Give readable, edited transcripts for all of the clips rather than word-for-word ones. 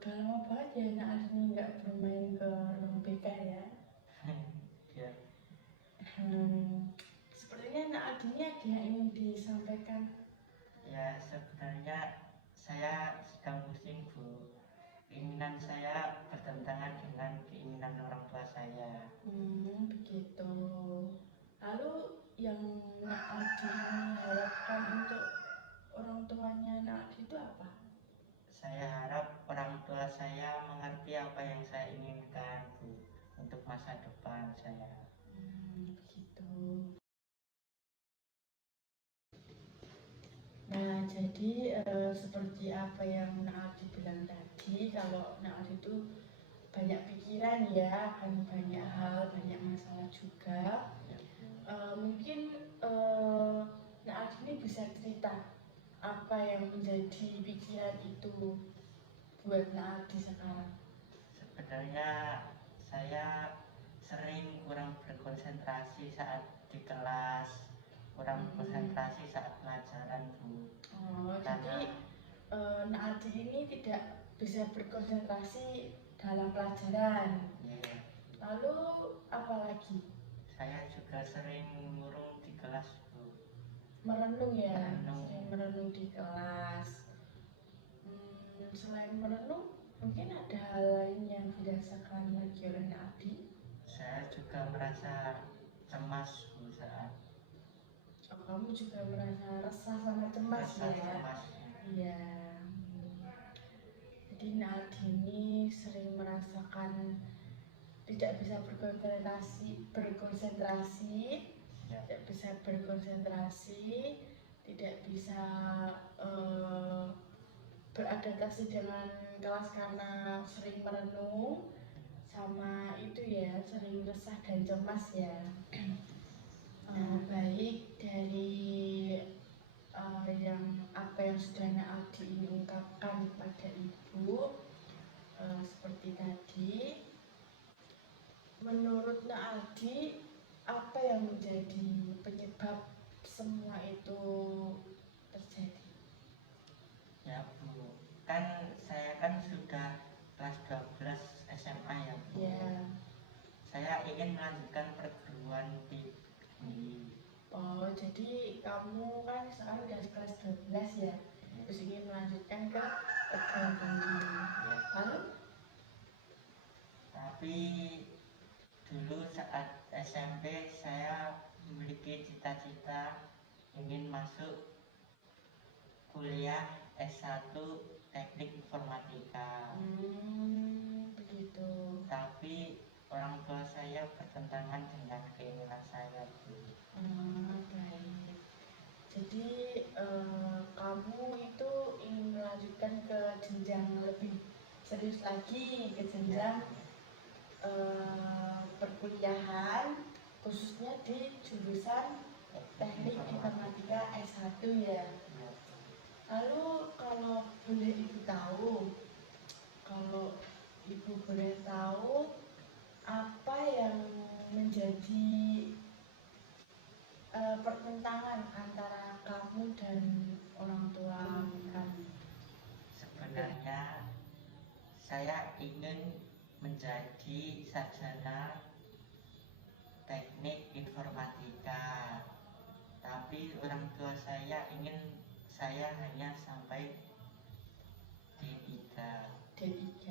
udah lama banget ya Nak Adi nggak bermain ke ruang BK ya. Ya, Sepertinya Nak Adi ini ada yang ingin disampaikan. ya sebenarnya saya sedang pusing Bu. Keinginan saya bertentangan dengan keinginan orang tua saya. Begitu. Lalu yang Nak Adi ini harapkan untuk orang tuanya Nak Adi itu apa? Saya harap orang tua saya mengerti apa yang saya inginkan Bu, untuk masa depan saya. Begitu. Nah, jadi seperti apa yang Nak Adi bilang tadi, kalau Nak Adi itu banyak pikiran ya, akan banyak hal, banyak masalah juga. Mungkin Nak Adi ini bisa cerita apa yang menjadi pikiran itu buat Nak Adi sekarang. Sebenarnya saya sering kurang berkonsentrasi saat di kelas, kurang konsentrasi saat pelajaran Bu. Jadi Nak Adi ini tidak bisa berkonsentrasi dalam pelajaran. Ya, Lalu apa lagi? saya juga sering murung di kelas Bu. Merenung ya, Merenung. sering merenung di kelas. Selain merenung, mungkin ada hal lain yang dirasakan lagi oleh Nak Adi. Saya juga merasa cemas Bu saat Kamu juga merasa resah sama cemas merasa ya? cemas. Iya. Jadi Nak Adi ini sering merasakan tidak bisa berkonsentrasi, Ya, tidak bisa berkonsentrasi, tidak bisa beradaptasi dengan kelas karena sering merenung, sama itu ya, sering resah dan cemas ya. Baik dari yang apa yang sudah Nak Adi ini ungkapkan pada Ibu, seperti tadi, menurut Nak Adi apa yang menjadi penyebab semua itu terjadi? ya Bu, kan saya kan sudah kelas 12 SMA ya Bu. Ya. Saya ingin melanjutkan perguruan tinggi. Oh, jadi kamu kan sekarang udah kelas 12 ya, terus ingin melanjutkan ke perguruan tinggi. Ya. Lalu? Tapi dulu saat SMP saya memiliki cita-cita ingin masuk kuliah S1 Teknik Informatika. Begitu. Tapi orang tua saya bertentangan dengan keinginan saya Bu. Baik. Jadi kamu itu ingin melanjutkan ke jenjang lebih serius lagi, ke jenjang perkuliahan, khususnya di jurusan Teknik Informatika S1 ya. Lalu kalau boleh Ibu tahu, apa yang menjadi pertentangan antara kamu dan orang tua kamu? Sebenarnya saya ingin menjadi sarjana teknik informatika, tapi orang tua saya ingin saya hanya sampai D3.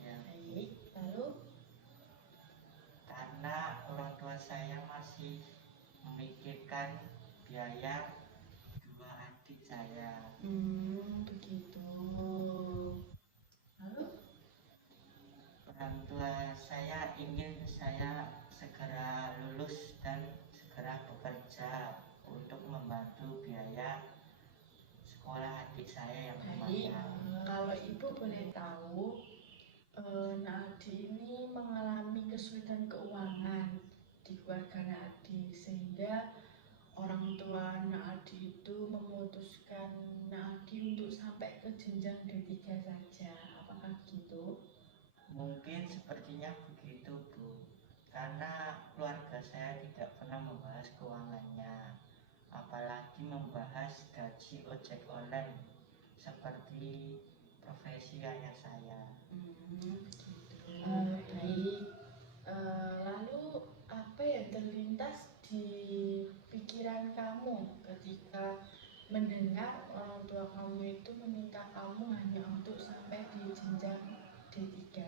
Ya, Baik, lalu? karena orang tua saya masih memikirkan biaya dua adik saya. Begitu. Lalu? Orang tua saya ingin saya segera lulus dan segera bekerja untuk membantu biaya sekolah adik saya yang Baik, lumayan. kalau Ibu boleh tahu, Nak Adi ini mengalami kesulitan keuangan di keluarga Nak Adi, sehingga orang tua Nak Adi itu memutuskan Nak Adi untuk sampai ke jenjang D3 saja. Apakah begitu? Mungkin sepertinya begitu Bu, karena keluarga saya tidak pernah membahas keuangannya, apalagi membahas gaji ojek online seperti profesi ayah saya. Begitu. Baik. Lalu apa yang terlintas di pikiran kamu ketika mendengar orang tua kamu itu meminta kamu hanya untuk sampai di jenjang D3?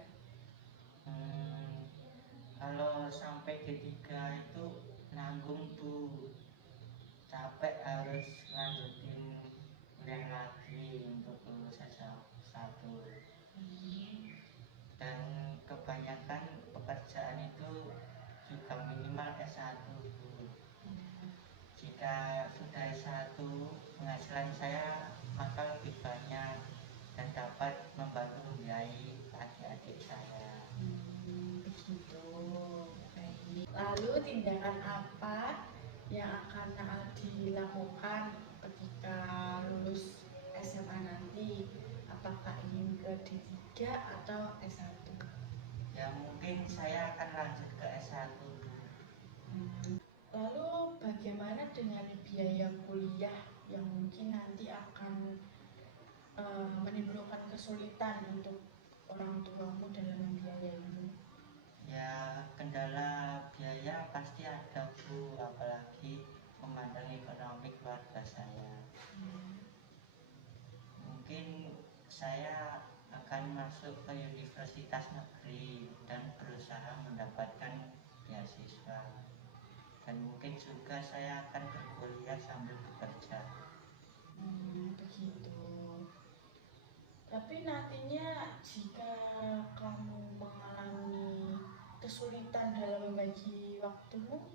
Kalau sampai D3 itu nanggung tuh, capek harus lanjutin kuliah lagi untuk lulus S1. Dan kebanyakan pekerjaan itu juga minimal S1 Bu. Jika sudah S1, penghasilan saya maka lebih banyak dan dapat membantu membiayai adik-adik saya. Begitu. Baik. Lalu tindakan apa yang akan Aldi lakukan ketika lulus SMA nanti? Apakah ingin ke D3 atau S1? Ya mungkin saya akan lanjut ke S1 Bu. Lalu bagaimana dengan biaya kuliah yang mungkin nanti akan menimbulkan kesulitan untuk orang tuamu dalam membiayaimu? Ya kendala biaya pasti ada Bu, apalagi memandang ekonomi keluarga saya. Mungkin saya akan masuk ke universitas negeri dan berusaha mendapatkan beasiswa. Dan mungkin juga saya akan berkuliah sambil bekerja. Begitu. Tapi nantinya jika kamu mengalami kesulitan dalam membagi waktumu,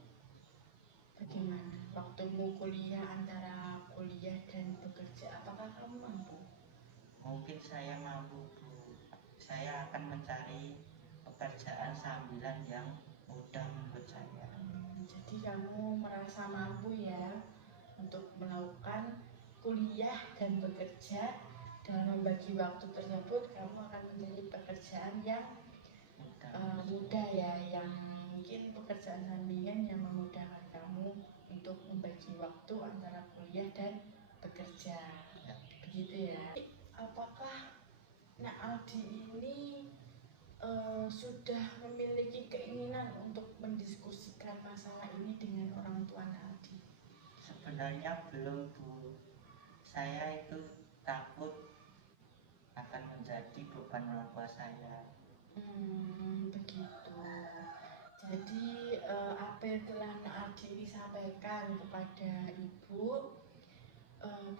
bagaimana? Waktumu kuliah antara kuliah dan bekerja, apakah kamu mampu? Mungkin saya mampu Bu. Saya akan mencari pekerjaan sambilan yang mudah menurut saya. Jadi kamu merasa mampu ya untuk melakukan kuliah dan bekerja. Dalam membagi waktu tersebut kamu akan mencari pekerjaan yang mudah ya, yang mungkin pekerjaan sampingan yang memudahkan kamu untuk membagi waktu antara kuliah dan bekerja. Begitu ya. Apakah Nak Aldi ini sudah memiliki keinginan untuk mendiskusikan masalah ini dengan orang tua Nak Aldi? Sebenarnya belum Bu. Saya itu takut akan menjadi beban orang tua saya. Begitu. Jadi apa yang telah Nak Aldi ini sampaikan kepada ibu,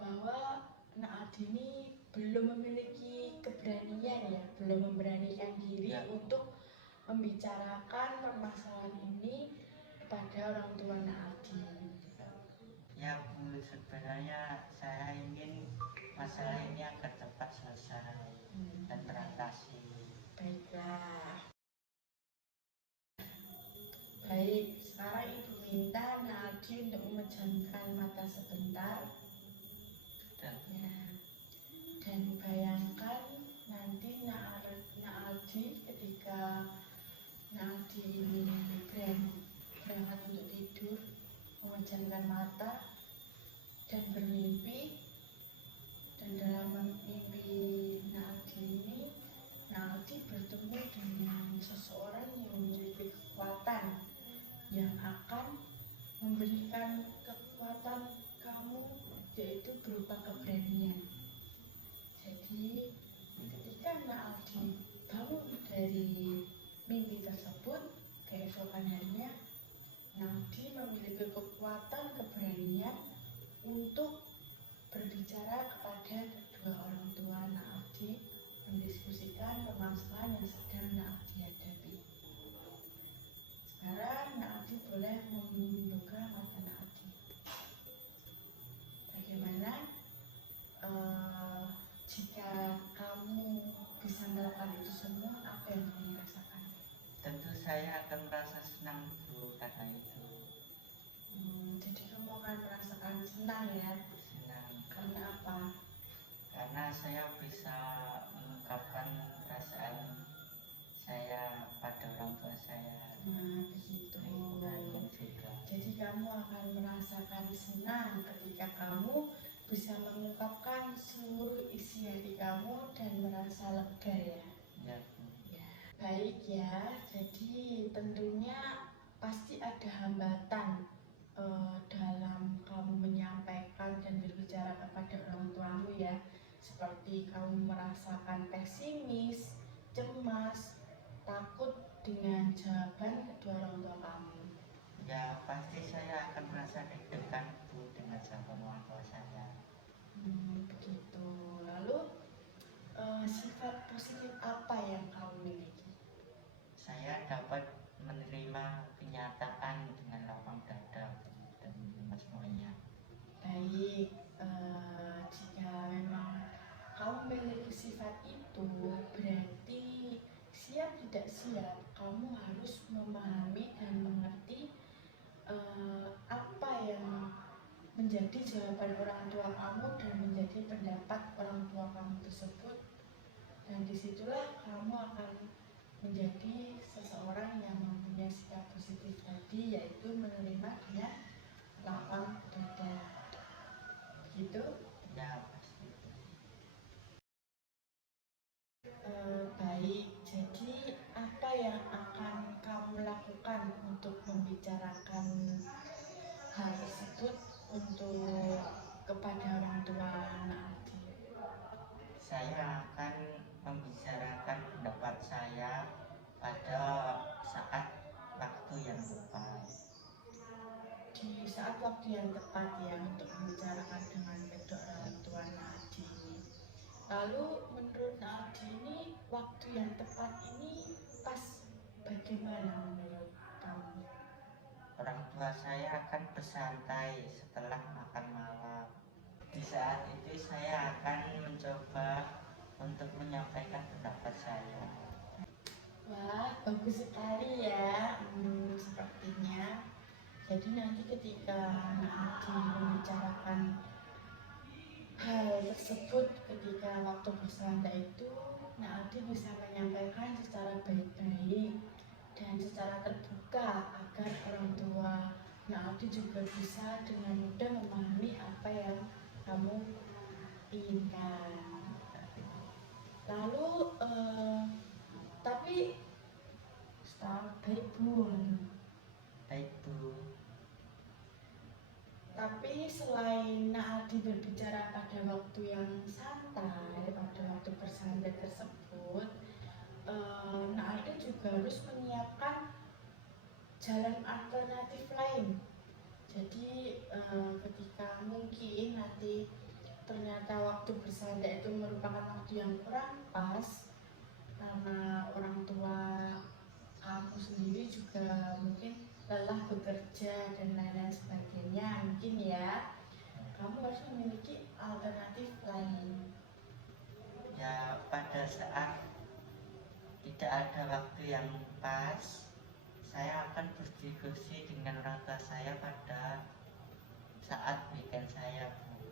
bahwa Nak Aldi ini belum memiliki keberanian ya, belum memberanikan diri untuk membicarakan permasalahan ini kepada orang tua Nak Aldi. Ya Bu, sebenarnya saya ingin masalah ini agar cepat selesai dan teratasi. Baiklah. Baik, sekarang ibu minta Nak Aldi untuk memejamkan mata sebentar. Ya. Dan bayangkan nanti Nak Aldi ketika Nak Aldi ini berangkat untuk tidur, memejamkan mata dan bermimpi, dan dalam mimpi Nak Aldi ini Nak Aldi bertemu dengan seseorang yang memiliki kekuatan yang akan memberikan kekuatan kamu, yaitu berupa keberanian. Jadi ketika Nak Aldi bangun dari mimpi tersebut, keesokan harinya Nak Aldi memiliki kekuatan keberanian untuk berbicara kepada kedua orang tua Nak Aldi, mendiskusikan permasalahan yang sedang Nak Aldi hadapi. Sekarang Nak Aldi boleh membuka mata Nak Aldi. Bagaimana jika kamu bisa melakukan itu semua, apa yang kamu rasakan? Tentu saya akan merasa senang Bu karena itu. Jadi kamu akan merasakan senang ya? Senang. Karena apa? Karena saya bisa mengungkapkan perasaan saya pada orang tua saya. Begitu. Juga. Jadi kamu akan merasakan senang ketika kamu bisa mengungkapkan seluruh isi hati kamu dan merasa lega ya. Ya, Ya, baik ya. Jadi tentunya pasti ada hambatan dalam kamu menyampaikan dan berbicara kepada orang tuamu ya. Seperti kamu merasakan pesimis, cemas, takut dengan jawaban kedua orang tua kamu. ya pasti saya akan merasa deg-degan Bu dengan jawaban orang tua saya. Begitu. Lalu sifat positif apa yang kamu miliki? Saya dapat menerima kenyataan dengan lapang dada dan menerima semuanya. Baik, jika memang kamu memiliki sifat itu, berarti siap tidak siap, kamu harus memahami dan mengerti apa yang menjadi jawaban orang tua kamu dan menjadi pendapat orang tua kamu tersebut. Dan disitulah kamu akan menjadi seseorang yang mempunyai sikap positif tadi, yaitu menerima dengan lapang dada. Gitu. Ya pasti. Baik, jadi apa yang akan kamu lakukan untuk membicarakan hal tersebut untuk kepada orang tua anak Adi? Saya akan membicarakan pendapat saya pada saat waktu yang tepat. Di saat waktu yang tepat ya untuk membicarakan dengan kedua orang tua anak Adi ini. Lalu menurut Adi ini waktu yang tepat ini pas bagaimana menurut kamu? Orang tua saya akan bersantai setelah makan malam. Di saat itu saya akan mencoba untuk menyampaikan pendapat saya. Wah, bagus sekali ya. Sepertinya. Jadi nanti ketika anak Adi membicarakan hal tersebut ketika waktu bersantai itu, Nak Adi bisa menyampaikan secara baik-baik dan secara terbuka agar orang tua Nak Adi juga bisa dengan mudah memahami apa yang kamu inginkan. Lalu, tapi baik Bu. Baik Bu. Tapi selain Naadi berbicara pada waktu yang santai, pada waktu bersantai tersebut, Naadi juga harus menyiapkan jalan alternatif lain. Jadi ketika mungkin nanti ternyata waktu bersantai itu merupakan waktu yang kurang pas, karena orang tua kamu sendiri juga mungkin lelah bekerja dan lain-lain sebagainya, mungkin ya kamu harus memiliki alternatif lain. Ya pada saat tidak ada waktu yang pas, saya akan berdiskusi dengan orang tua saya pada saat weekend saya Bu.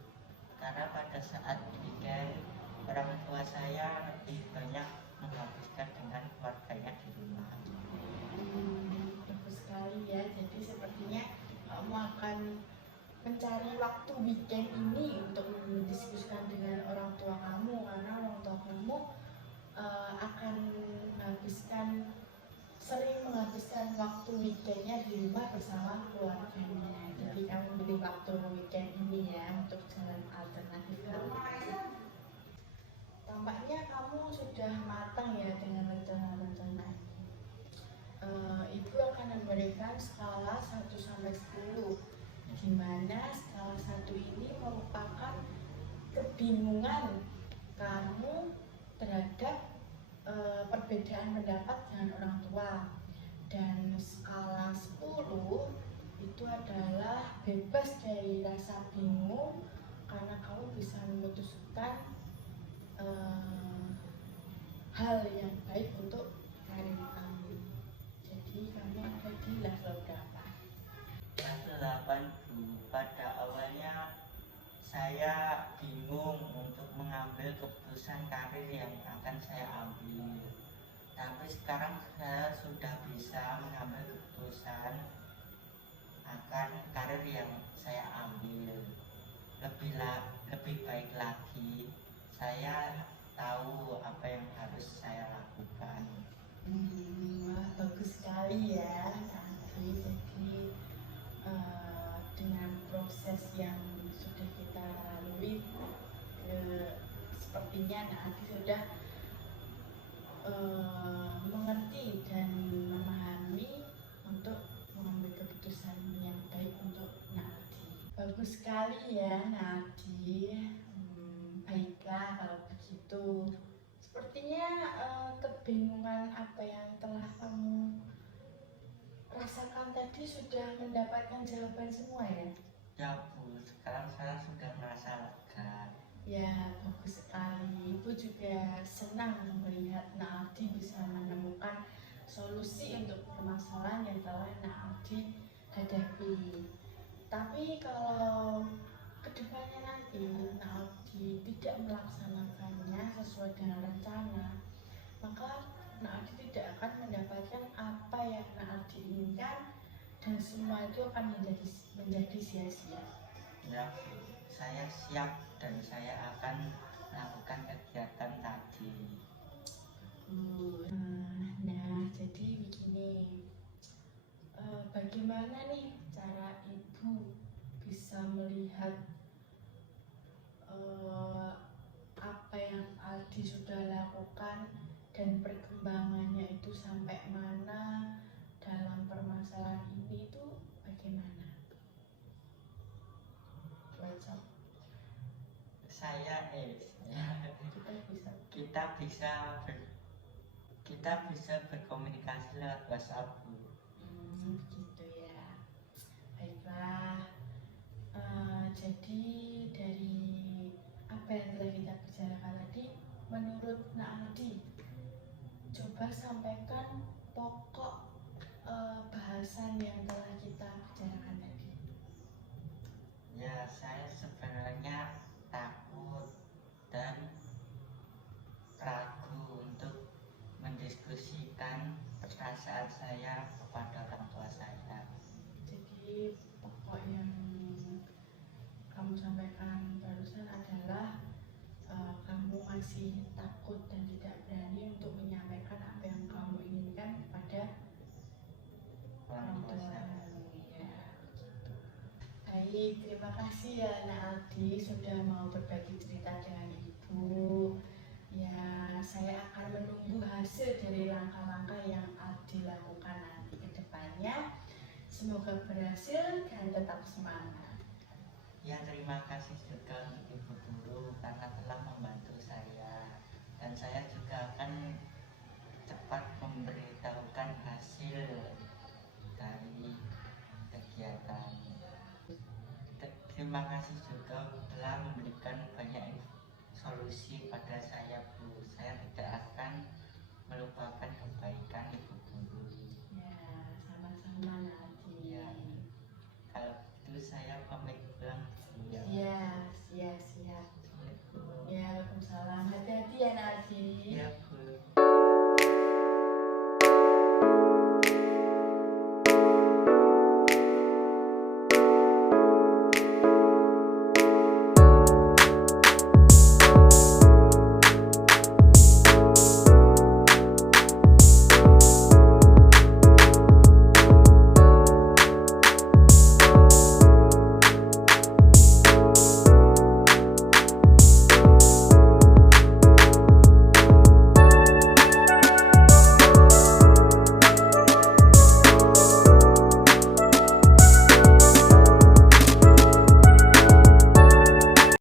Karena pada saat weekend orang tua saya lebih banyak menghabiskan dengan keluarganya di rumah. Bagus sekali ya. Jadi sepertinya kamu akan mencari waktu weekend ini untuk mendiskusikan dengan orang tua kamu, karena orang tua kamu akan sering menghabiskan waktu weekendnya di rumah bersama keluarganya. Jadi kamu pilih waktu weekend ini ya untuk jalan alternatif kamu. Tampaknya kamu sudah matang ya dengan rencana-rencana ini. Ibu akan memberikan skala 1 sampai 10, di mana skala 1 ini merupakan kebingungan kamu terhadap perbedaan pendapat dengan orang tua, dan skala 10 itu adalah bebas dari rasa bingung karena kamu bisa memutuskan hal yang baik untuk karir kamu. Jadi kamu ada di level berapa? Level 8 Bu. Pada awalnya saya bingung untuk mengambil keputusan karir yang akan saya ambil. Tapi sekarang saya sudah bisa mengambil keputusan akan karir yang saya ambil. lebih baik lagi. Saya tahu apa yang harus saya lakukan. Wah, bagus sekali ya, Adi. Jadi dengan proses yang sudah kita lalui, sepertinya Adi sudah mengerti dan memahami untuk mengambil keputusan yang baik untuk Nadi. Bagus sekali ya Nadi. Baiklah kalau begitu. Sepertinya kebingungan apa yang telah kamu rasakan tadi sudah mendapatkan jawaban semua ya? Ya Bu, sekarang saya sudah merasa lega. Ya, bagus sekali. Ibu juga senang melihat Nadi bisa menemukan solusi untuk permasalahan yang telah Nadi hadapi. Tapi kalau kedepannya nanti Nadi tidak melaksanakannya sesuai dengan rencana, maka Nadi tidak akan mendapatkan apa yang Nadi inginkan, dan semua itu akan menjadi sia-sia. Ya Bu, saya siap dan saya akan melakukan kegiatan tadi. Nah, jadi begini, bagaimana nih cara ibu bisa melihat apa yang Aldi sudah lakukan dan perkembangannya itu sampai mana dalam permasalahan ini itu bagaimana? Cocok. Kita bisa berkomunikasi lewat WhatsApp Bu. Begitu ya. Baiklah. Jadi dari apa yang telah kita bicarakan tadi, menurut Nadi, coba sampaikan pokok bahasan yang telah kita bicarakan tadi. Ya, saya sebenarnya takut dan ragu untuk mendiskusikan perasaan saya kepada orang tua saya. Jadi pokok yang kamu sampaikan barusan adalah kamu masih takut dan tidak berani untuk menyampaikan apa yang kamu inginkan kepada orang tua. Ya, begitu. Baik, terima kasih ya Nak Aldi sudah mau berbagi cerita dengan Ibu. Ya, saya akan menunggu hasil dari langkah-langkah yang Aldi lakukan nanti ke depannya. Semoga berhasil dan tetap semangat. Ya, terima kasih juga untuk Ibu Guru karena telah membantu saya. Dan saya juga akan cepat memberitahukan hasil dari kegiatan. Terima kasih juga telah memberikan banyak solusi pada saya.